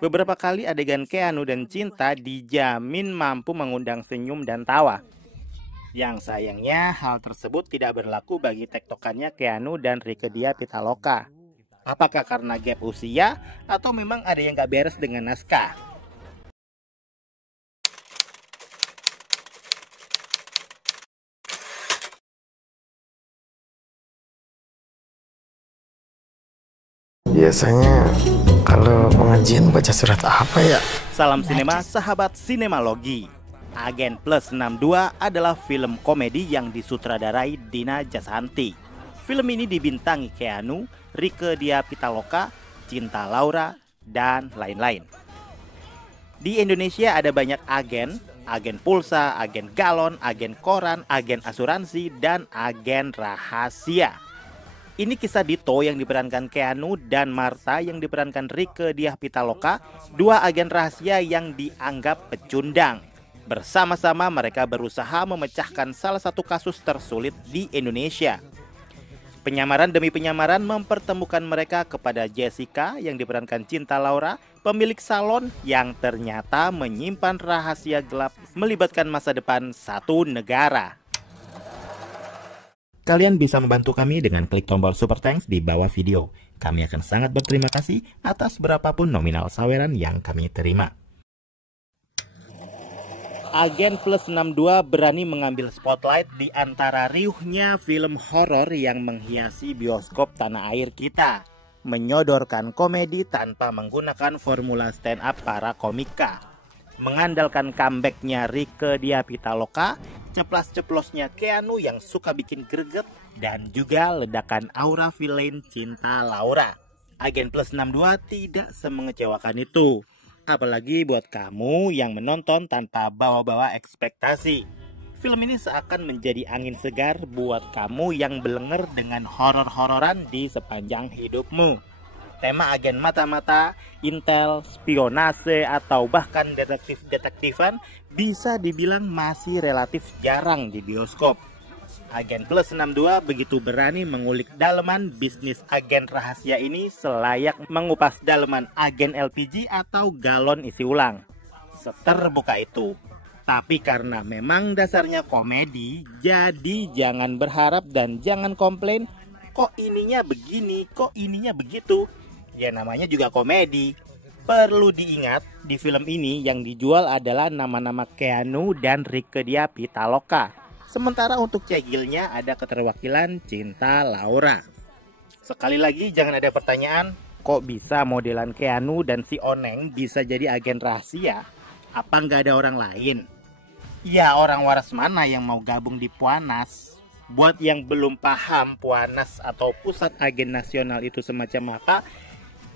Beberapa kali adegan Keanu dan Cinta dijamin mampu mengundang senyum dan tawa. Yang sayangnya hal tersebut tidak berlaku bagi tektokannya Keanu dan Rieke Diah Pitaloka. Apakah karena gap usia atau memang ada yang gak beres dengan naskah? Biasanya kalau pengajian baca surat apa ya? Salam sinema, sahabat sinemalogi. Agen Plus 62 adalah film komedi yang disutradarai Dina Jasanti. Film ini dibintangi Keanu, Rieke Diah Pitaloka, Cinta Laura, dan lain-lain. Di Indonesia ada banyak agen, agen pulsa, agen galon, agen koran, agen asuransi, dan agen rahasia. Ini kisah Dito yang diperankan Keanu dan Martha yang diperankan Rieke Diah Pitaloka, dua agen rahasia yang dianggap pecundang. Bersama-sama mereka berusaha memecahkan salah satu kasus tersulit di Indonesia. Penyamaran demi penyamaran mempertemukan mereka kepada Jessica yang diperankan Cinta Laura, pemilik salon yang ternyata menyimpan rahasia gelap melibatkan masa depan satu negara. Kalian bisa membantu kami dengan klik tombol super thanks di bawah video. Kami akan sangat berterima kasih atas berapapun nominal saweran yang kami terima. Agen Plus 62 berani mengambil spotlight di antara riuhnya film horor yang menghiasi bioskop tanah air kita. Menyodorkan komedi tanpa menggunakan formula stand up para komika. Mengandalkan comebacknya Rieke Diah Pitaloka, ceplas-ceplosnya Keanu yang suka bikin greget, dan juga ledakan aura villain Cinta Laura. Agen Plus 62 tidak semengecewakan itu. Apalagi buat kamu yang menonton tanpa bawa-bawa ekspektasi. Film ini seakan menjadi angin segar buat kamu yang belenger dengan horor-hororan di sepanjang hidupmu. Tema agen mata-mata, intel, spionase, atau bahkan detektif-detektifan bisa dibilang masih relatif jarang di bioskop. Agen Plus 62 begitu berani mengulik daleman bisnis agen rahasia ini selayak mengupas daleman agen LPG atau galon isi ulang. Seterbuka itu. Tapi karena memang dasarnya komedi, jadi jangan berharap dan jangan komplain, kok ininya begini, kok ininya begitu. Ya namanya juga komedi. Perlu diingat, di film ini yang dijual adalah nama-nama Keanu dan Rieke Diah Pitaloka. Sementara untuk cegilnya ada keterwakilan Cinta Laura. Sekali lagi jangan ada pertanyaan, kok bisa modelan Keanu dan si Oneng bisa jadi agen rahasia? Apa nggak ada orang lain? Ya orang waras mana yang mau gabung di Puanas? Buat yang belum paham Puanas atau Pusat Agen Nasional itu semacam apa?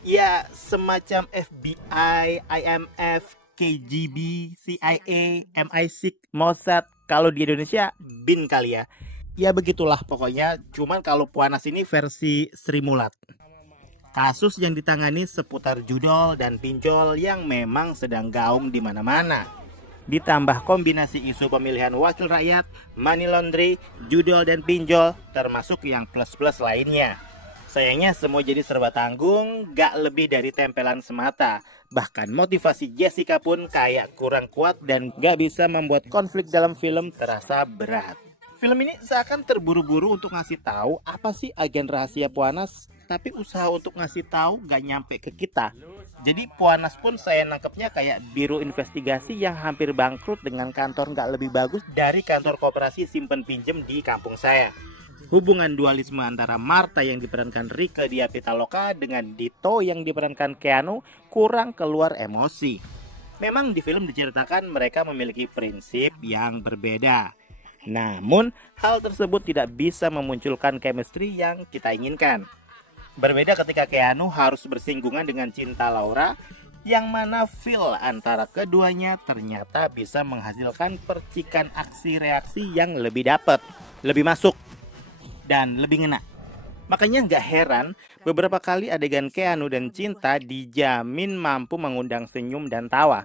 Ya semacam FBI, IMF, KGB, CIA, MI6, Mossad. Kalau di Indonesia BIN kali ya. Ya begitulah pokoknya. Cuman kalau Puanas ini versi Sri Mulat. Kasus yang ditangani seputar judol dan pinjol yang memang sedang gaung di mana-mana. Ditambah kombinasi isu pemilihan wakil rakyat, money laundry, judol dan pinjol, termasuk yang plus-plus lainnya. Sayangnya semua jadi serba tanggung, gak lebih dari tempelan semata. Bahkan motivasi Jessica pun kayak kurang kuat dan gak bisa membuat konflik dalam film terasa berat. Film ini seakan terburu-buru untuk ngasih tahu apa sih agen rahasia Puanas, tapi usaha untuk ngasih tahu gak nyampe ke kita. Jadi Puanas pun saya nangkepnya kayak biro investigasi yang hampir bangkrut dengan kantor gak lebih bagus dari kantor koperasi simpen pinjem di kampung saya. Hubungan dualisme antara Martha yang diperankan Rieke Diah Pitaloka dengan Dito yang diperankan Keanu kurang keluar emosi. Memang di film diceritakan mereka memiliki prinsip yang berbeda. Namun hal tersebut tidak bisa memunculkan chemistry yang kita inginkan. Berbeda ketika Keanu harus bersinggungan dengan Cinta Laura, yang mana feel antara keduanya ternyata bisa menghasilkan percikan aksi reaksi yang lebih dapet, lebih masuk, dan lebih ngena. Makanya gak heran beberapa kali adegan Keanu dan Cinta dijamin mampu mengundang senyum dan tawa.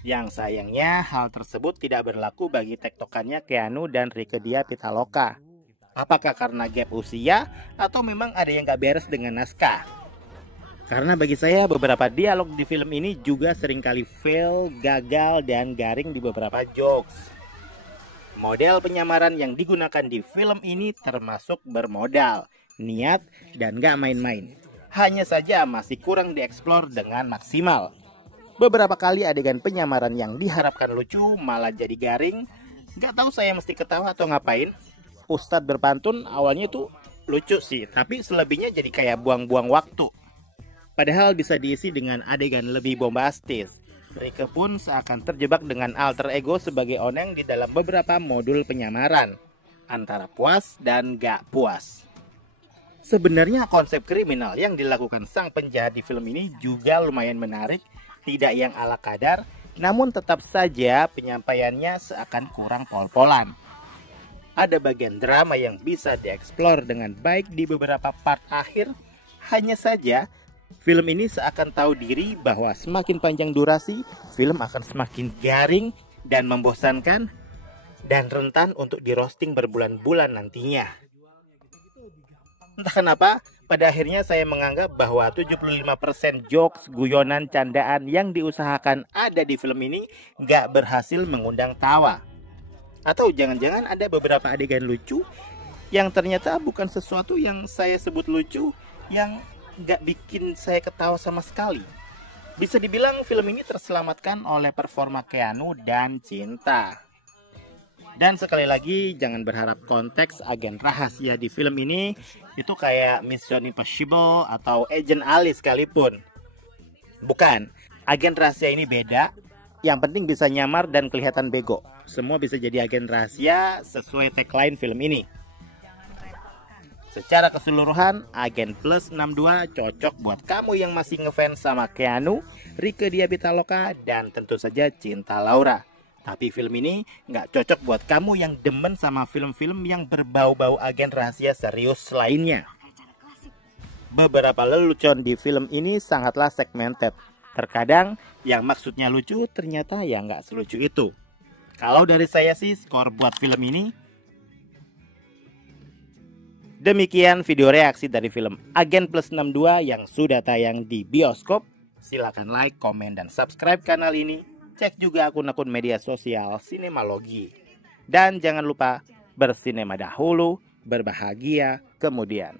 Yang sayangnya hal tersebut tidak berlaku bagi tektokannya Keanu dan Rieke Diah Pitaloka. Apakah karena gap usia atau memang ada yang gak beres dengan naskah? Karena bagi saya beberapa dialog di film ini juga seringkali fail, gagal, dan garing di beberapa jokes. Model penyamaran yang digunakan di film ini termasuk bermodal, niat, dan gak main-main. Hanya saja masih kurang dieksplor dengan maksimal. Beberapa kali adegan penyamaran yang diharapkan lucu malah jadi garing. Gak tahu saya mesti ketawa atau ngapain. Ustadz berpantun awalnya tuh lucu sih, tapi selebihnya jadi kayak buang-buang waktu. Padahal bisa diisi dengan adegan lebih bombastis. Rike pun seakan terjebak dengan alter ego sebagai Oneng di dalam beberapa modul penyamaran, antara puas dan gak puas. Sebenarnya konsep kriminal yang dilakukan sang penjahat di film ini juga lumayan menarik, tidak yang ala kadar, namun tetap saja penyampaiannya seakan kurang pol-polan. Ada bagian drama yang bisa dieksplor dengan baik di beberapa part akhir, hanya saja film ini seakan tahu diri bahwa semakin panjang durasi, film akan semakin garing dan membosankan dan rentan untuk di roasting berbulan-bulan nantinya. Entah kenapa, pada akhirnya saya menganggap bahwa 75% jokes, guyonan, candaan yang diusahakan ada di film ini gak berhasil mengundang tawa. Atau jangan-jangan ada beberapa adegan lucu yang ternyata bukan sesuatu yang saya sebut lucu, yang gak bikin saya ketawa sama sekali. Bisa dibilang film ini terselamatkan oleh performa Keanu dan Cinta. Dan sekali lagi jangan berharap konteks agen rahasia di film ini itu kayak Mission Impossible atau Agent Ali sekalipun. Bukan, agen rahasia ini beda. Yang penting bisa nyamar dan kelihatan bego. Semua bisa jadi agen rahasia sesuai tagline film ini. Secara keseluruhan, Agen Plus 62 cocok buat kamu yang masih ngefans sama Keanu, Rieke Diah Pitaloka, dan tentu saja Cinta Laura. Tapi film ini nggak cocok buat kamu yang demen sama film-film yang berbau-bau agen rahasia serius lainnya. Beberapa lelucon di film ini sangatlah segmented. Terkadang yang maksudnya lucu ternyata ya nggak selucu itu. Kalau dari saya sih skor buat film ini. Demikian video reaksi dari film Agen Plus 62 yang sudah tayang di bioskop. Silahkan like, komen, dan subscribe kanal ini. Cek juga akun-akun media sosial Sinemalogi. Dan jangan lupa bersinema dahulu, berbahagia kemudian.